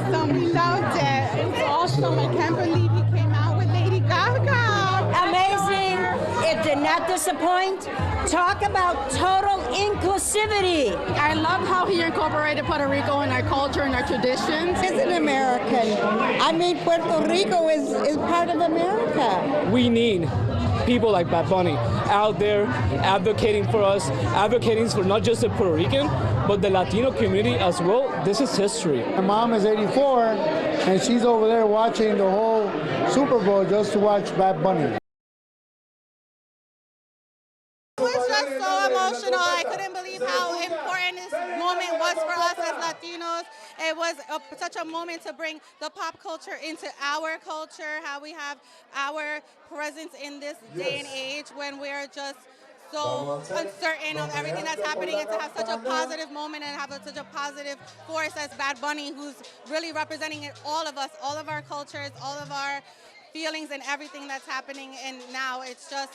awesome. We loved it. It's awesome. I can't believe he came out with Lady Gaga. Amazing. It did not disappoint. Talk about total inclusivity. I love how he incorporated Puerto Rico in our culture and our traditions. He's an American. I mean, Puerto Rico is part of America. We need people like Bad Bunny out there advocating for us, advocating for not just the Puerto Rican, but the Latino community as well. This is history. My mom is 84, and she's over there watching the whole Super Bowl just to watch Bad Bunny. It was just so emotional. I couldn't believe how important this moment was for us as Latinos. It was such a moment to bring the pop culture into our culture, how we have our presence in this day and age when we're just so uncertain of everything that's happening, and to have such a positive moment and have such a positive force as Bad Bunny, who's really representing all of us, all of our cultures, all of our feelings and everything that's happening. And now it's just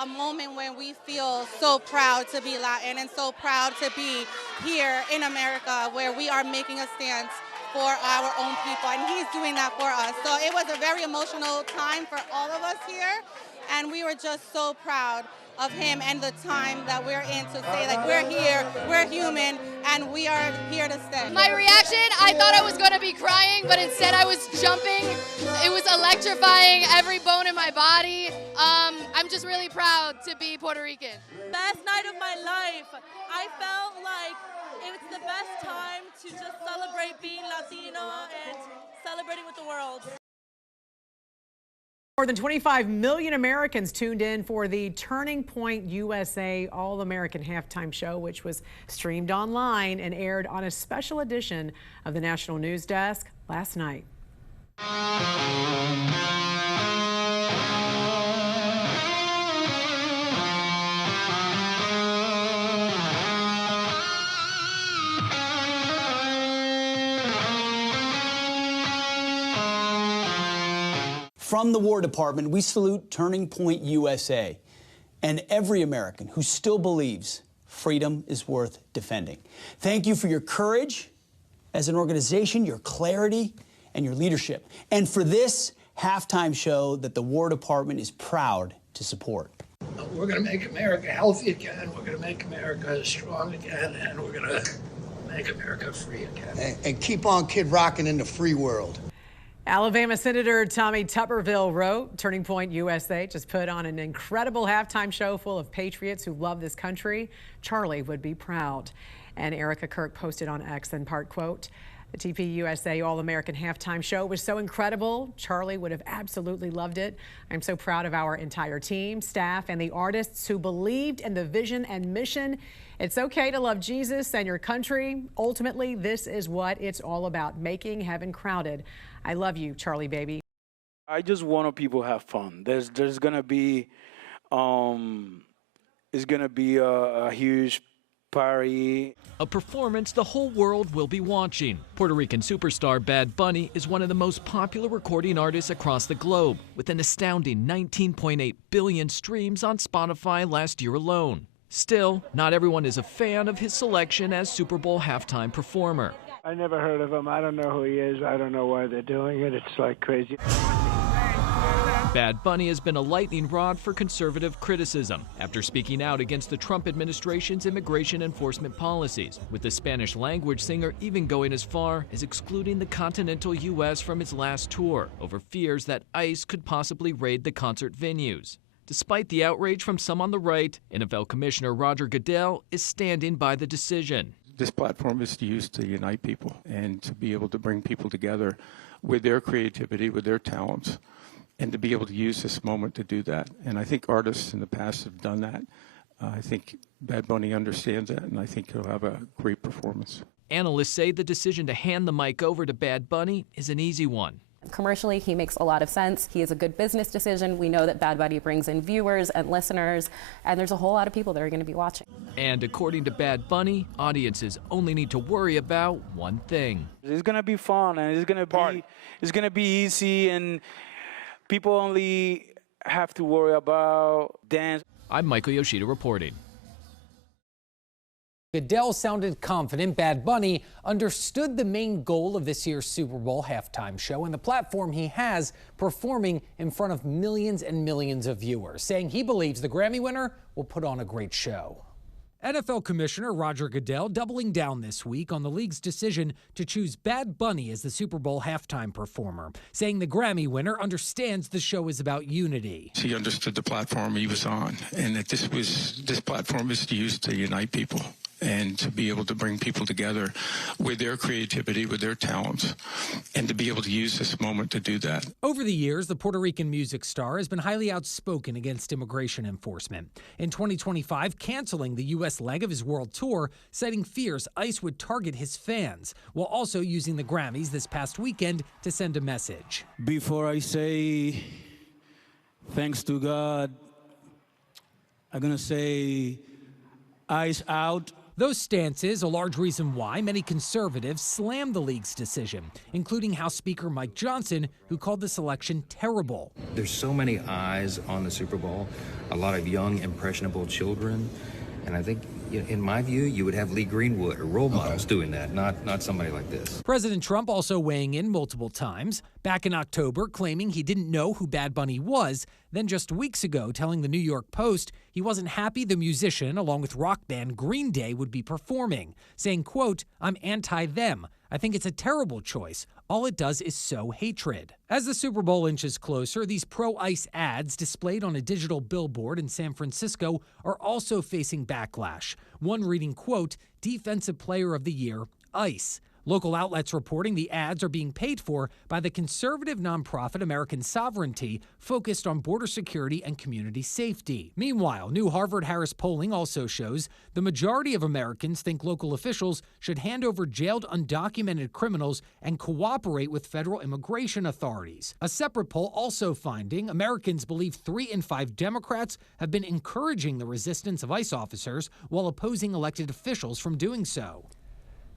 a moment when we feel so proud to be Latin and so proud to be here in America, where we are making a stance for our own people, and he's doing that for us. So it was a very emotional time for all of us here, and we were just so proud of him and the time that we're in, to say, like, we're here, we're human, and we are here to stay. My reaction, I thought I was going to be crying, but instead I was jumping. It was electrifying, every bone in my body. I'm just really proud to be Puerto Rican. Best night of my life. I felt like it was the best time to just celebrate being Latino and celebrating with the world. More than 25 million Americans tuned in for the Turning Point USA All-American Halftime Show, which was streamed online and aired on a special edition of the National News Desk last night. From the War Department, we salute Turning Point USA and every American who still believes freedom is worth defending. Thank you for your courage as an organization, your clarity, and your leadership, and for this halftime show that the War Department is proud to support. We're going to make America healthy again. We're going to make America strong again, and we're going to make America free again. And keep on kid rocking in the free world. Alabama Senator Tommy Tuberville wrote, Turning Point USA just put on an incredible halftime show full of patriots who love this country. Charlie would be proud. And Erica Kirk posted on X in part, quote, the TP USA All-American Halftime Show was so incredible. Charlie would have absolutely loved it. I'm so proud of our entire team, staff, and the artists who believed in the vision and mission. It's okay to love Jesus and your country. Ultimately, this is what it's all about, making heaven crowded. I love you, Charlie baby. I just want people to have fun. There's gonna be it's gonna be a huge party. A performance the whole world will be watching. Puerto Rican superstar Bad Bunny is one of the most popular recording artists across the globe, with an astounding 19.8 billion streams on Spotify last year alone. Still, not everyone is a fan of his selection as Super Bowl halftime performer. I never heard of him. I don't know who he is. I don't know why they're doing it. It's like crazy. Bad Bunny has been a lightning rod for conservative criticism after speaking out against the Trump administration's immigration enforcement policies, with the Spanish language singer even going as far as excluding the continental U.S. from his last tour over fears that ICE could possibly raid the concert venues. Despite the outrage from some on the right, NFL Commissioner Roger Goodell is standing by the decision. This platform is used to unite people and to be able to bring people together with their creativity, with their talents, and to be able to use this moment to do that. And I think artists in the past have done that. I think Bad Bunny understands that, and I think he'll have a great performance. Analysts say the decision to hand the mic over to Bad Bunny is an easy one. Commercially, he makes a lot of sense. He is a good business decision. We know that Bad Bunny brings in viewers and listeners, and there's a whole lot of people that are going to be watching. And according to Bad Bunny, audiences only need to worry about one thing. It's going to be fun, and it's going to be easy, and people only have to worry about dance. I'm Michael Yoshida reporting. Goodell sounded confident Bad Bunny understood the main goal of this year's Super Bowl halftime show and the platform he has performing in front of millions and millions of viewers, saying he believes the Grammy winner will put on a great show. NFL Commissioner Roger Goodell doubling down this week on the league's decision to choose Bad Bunny as the Super Bowl halftime performer, saying the Grammy winner understands the show is about unity. He understood the platform he was on, and that this platform is used to unite people and to be able to bring people together with their creativity, with their talents, and to be able to use this moment to do that. Over the years, the Puerto Rican music star has been highly outspoken against immigration enforcement. In 2025, canceling the U.S. leg of his world tour, citing fears ICE would target his fans, while also using the Grammys this past weekend to send a message. Before I say thanks to God, I'm going to say ICE out. Those stances, a large reason why many conservatives slammed the league's decision, including House Speaker Mike Johnson, who called the selection terrible. There's so many eyes on the Super Bowl, a lot of young, impressionable children, and I think, in my view, you would have Lee Greenwood or role models doing that, not somebody like this. President Trump also weighing in multiple times, back in October claiming he didn't know who Bad Bunny was, then just weeks ago telling the New York Post he wasn't happy the musician, along with rock band Green Day, would be performing, saying, quote, "I'm anti-them. I think it's a terrible choice. All it does is sow hatred." As the Super Bowl inches closer, these pro-ICE ads displayed on a digital billboard in San Francisco are also facing backlash. One reading, quote, "Defensive Player of the Year, ICE." Local outlets reporting the ads are being paid for by the conservative nonprofit American Sovereignty, focused on border security and community safety. Meanwhile, new Harvard-Harris polling also shows the majority of Americans think local officials should hand over jailed undocumented criminals and cooperate with federal immigration authorities. A separate poll also finding Americans believe 3 in 5 Democrats have been encouraging the resistance of ICE officers while opposing elected officials from doing so.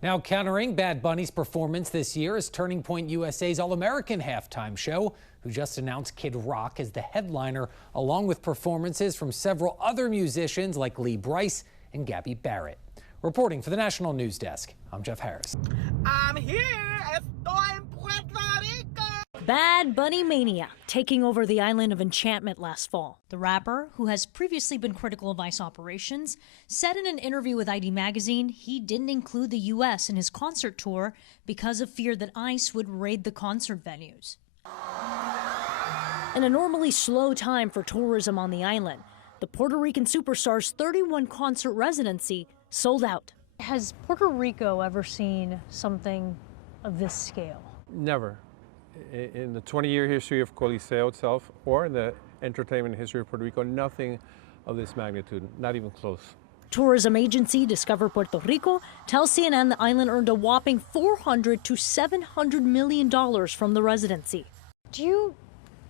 Now, countering Bad Bunny's performance this year is Turning Point USA's All-American halftime show, who just announced Kid Rock as the headliner, along with performances from several other musicians like Lee Brice and Gabby Barrett. Reporting for the National News Desk, I'm Jeff Harris. I'm here. Estoy en Puerto Rico. Bad Bunny mania taking over the island of Enchantment last fall. The rapper, who has previously been critical of ICE operations, said in an interview with ID Magazine he didn't include the U.S. in his concert tour because of fear that ICE would raid the concert venues. In a normally slow time for tourism on the island, the Puerto Rican superstar's 31 concert residency sold out. Has Puerto Rico ever seen something of this scale? Never. In the 20-year history of Coliseo itself, or in the entertainment history of Puerto Rico, nothing of this magnitude, not even close. Tourism agency Discover Puerto Rico tells CNN the island earned a whopping $400 to $700 million from the residency. Do you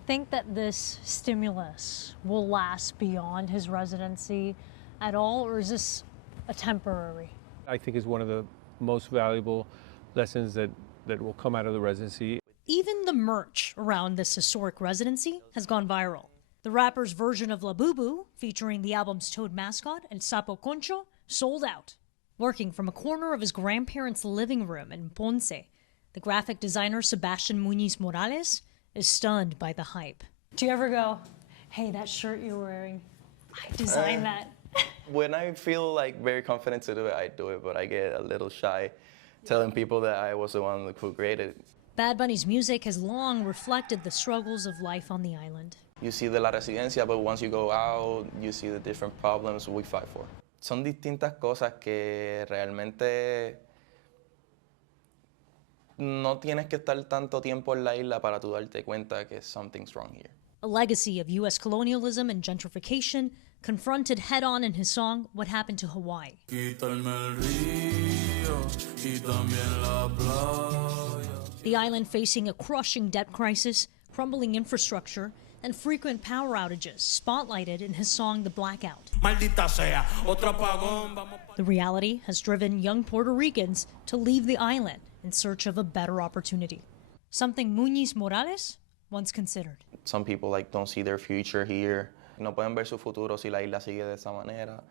think that this stimulus will last beyond his residency at all, or is this a temporary? I think it's one of the most valuable lessons that will come out of the residency. Even the merch around this historic residency has gone viral. The rapper's version of La Boo Boo, featuring the album's toad mascot and Sapo Concho, sold out. Working from a corner of his grandparents' living room in Ponce, the graphic designer Sebastian Muñiz Morales is stunned by the hype. Do you ever go, hey, that shirt you're wearing, I designed that? When I feel like very confident to do it, I do it, but I get a little shy telling people that I was the one who created it. Bad Bunny's music has long reflected the struggles of life on the island. You see de la residencia, but once you go out, you see the different problems we fight for. Son distintas cosas que realmente no tienes que estar tanto tiempo en la isla para tú darte cuenta que something's wrong here. A legacy of U.S. colonialism and gentrification confronted head-on in his song, What Happened to Hawaii. The island facing a crushing debt crisis, crumbling infrastructure, and frequent power outages, spotlighted in his song The Blackout. The reality has driven young Puerto Ricans to leave the island in search of a better opportunity, something Muñiz Morales once considered. Some people don't see their future here. No pueden ver su futuro si la isla sigue de esa manera.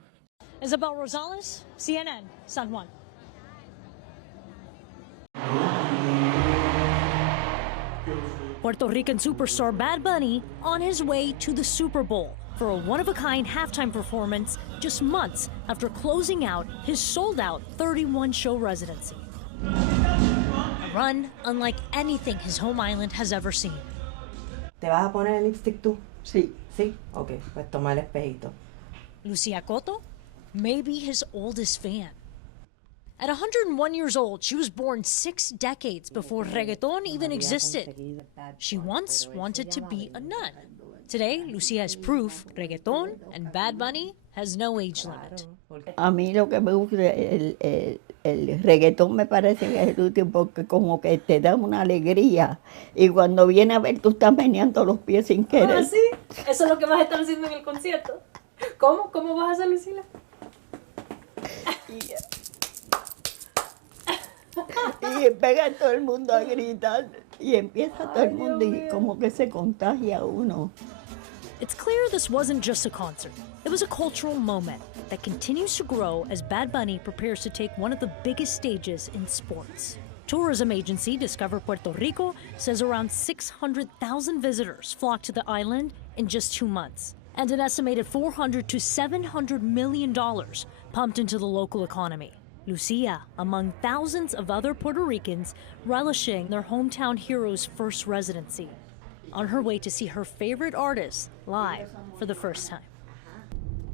Isabel Rosales, CNN, San Juan. Puerto Rican superstar Bad Bunny on his way to the Super Bowl for a one-of-a-kind halftime performance just months after closing out his sold-out 31-show residency. A run unlike anything his home island has ever seen. ¿Te vas a poner el lipstick tú? Sí. ¿Sí? Ok, pues toma el espejito. Lucia Cotto may be his oldest fan. At 101 years old, she was born 6 decades before reggaeton even existed. She once wanted to be a nun. Today, Lucia is proof reggaeton and Bad Bunny has no age limit. A mí lo que me gusta, el reggaetón me parece que es el último porque como que te da una alegría y cuando viene a ver tú estás meneando los pies sin querer. ¿Ah, sí? Eso es lo que vas a estar haciendo en el concierto. ¿Cómo? ¿Cómo vas a hacer, Lucila? Y pega todo el mundo a gritar y empieza todo el mundo y como que se contagia uno. It's clear this wasn't just a concert. It was a cultural moment that continues to grow as Bad Bunny prepares to take one of the biggest stages in sports. Tourism agency Discover Puerto Rico says around 600,000 visitors flocked to the island in just 2 months, and an estimated $400 to $700 million pumped into the local economy. Lucia, among thousands of other Puerto Ricans relishing their hometown hero's first residency, on her way to see her favorite artist live for the first time.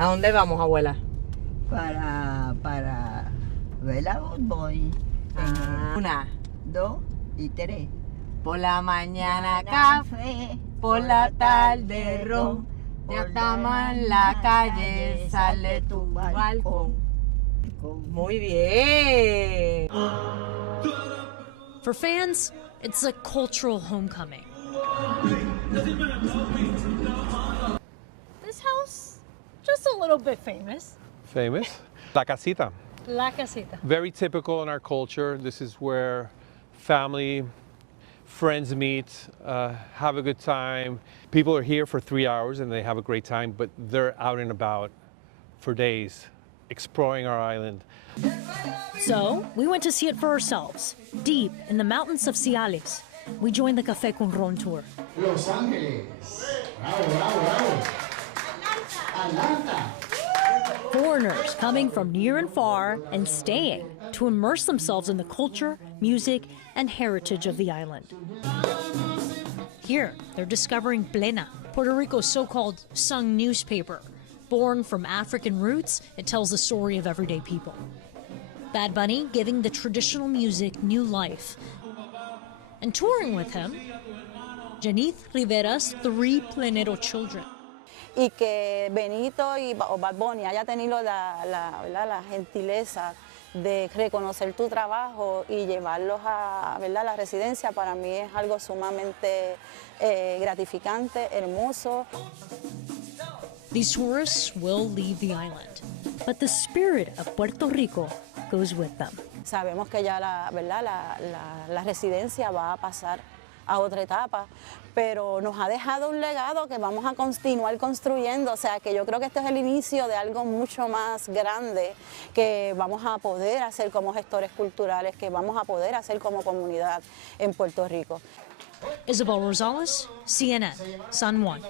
¿A dónde vamos, abuela? Para ver a Bad Bunny. 1, 2 y 3. Por la mañana café, por la tarde ron. Ya estamos en la calle, sale tu balcón. Muy bien. For fans, it's a cultural homecoming. This house, just a little bit famous. Famous? La Casita. La Casita. Very typical in our culture. This is where family, friends meet, have a good time. People are here for 3 hours and they have a great time, but they're out and about for days, exploring our island. So, we went to see it for ourselves, deep in the mountains of Ciales. We joined the Café con Ron tour. Los Ángeles. Bravo, bravo, bravo. Atlanta. Foreigners coming from near and far and staying to immerse themselves in the culture, music, and heritage of the island. Here, they're discovering Plena, Puerto Rico's so-called sung newspaper. Born from African roots, it tells the story of everyday people. Bad Bunny giving the traditional music new life. And touring with him, Janith Rivera's 3 plenero children. Y que Benito o Bad Bunny haya tenido la gentileza de reconocer tu trabajo y llevarlos a la residencia, para mí es algo sumamente gratificante, hermoso. These tourists will leave the island, but the spirit of Puerto Rico goes with them. Sabemos que ya la residencia va a pasar a otra etapa, pero nos ha dejado un legado que vamos a continuar construyendo, o sea que yo creo que este es el inicio de algo mucho más grande que vamos a poder hacer como gestores culturales, que vamos a poder hacer como comunidad en Puerto Rico. Isabel Rosales, CNN, San Juan.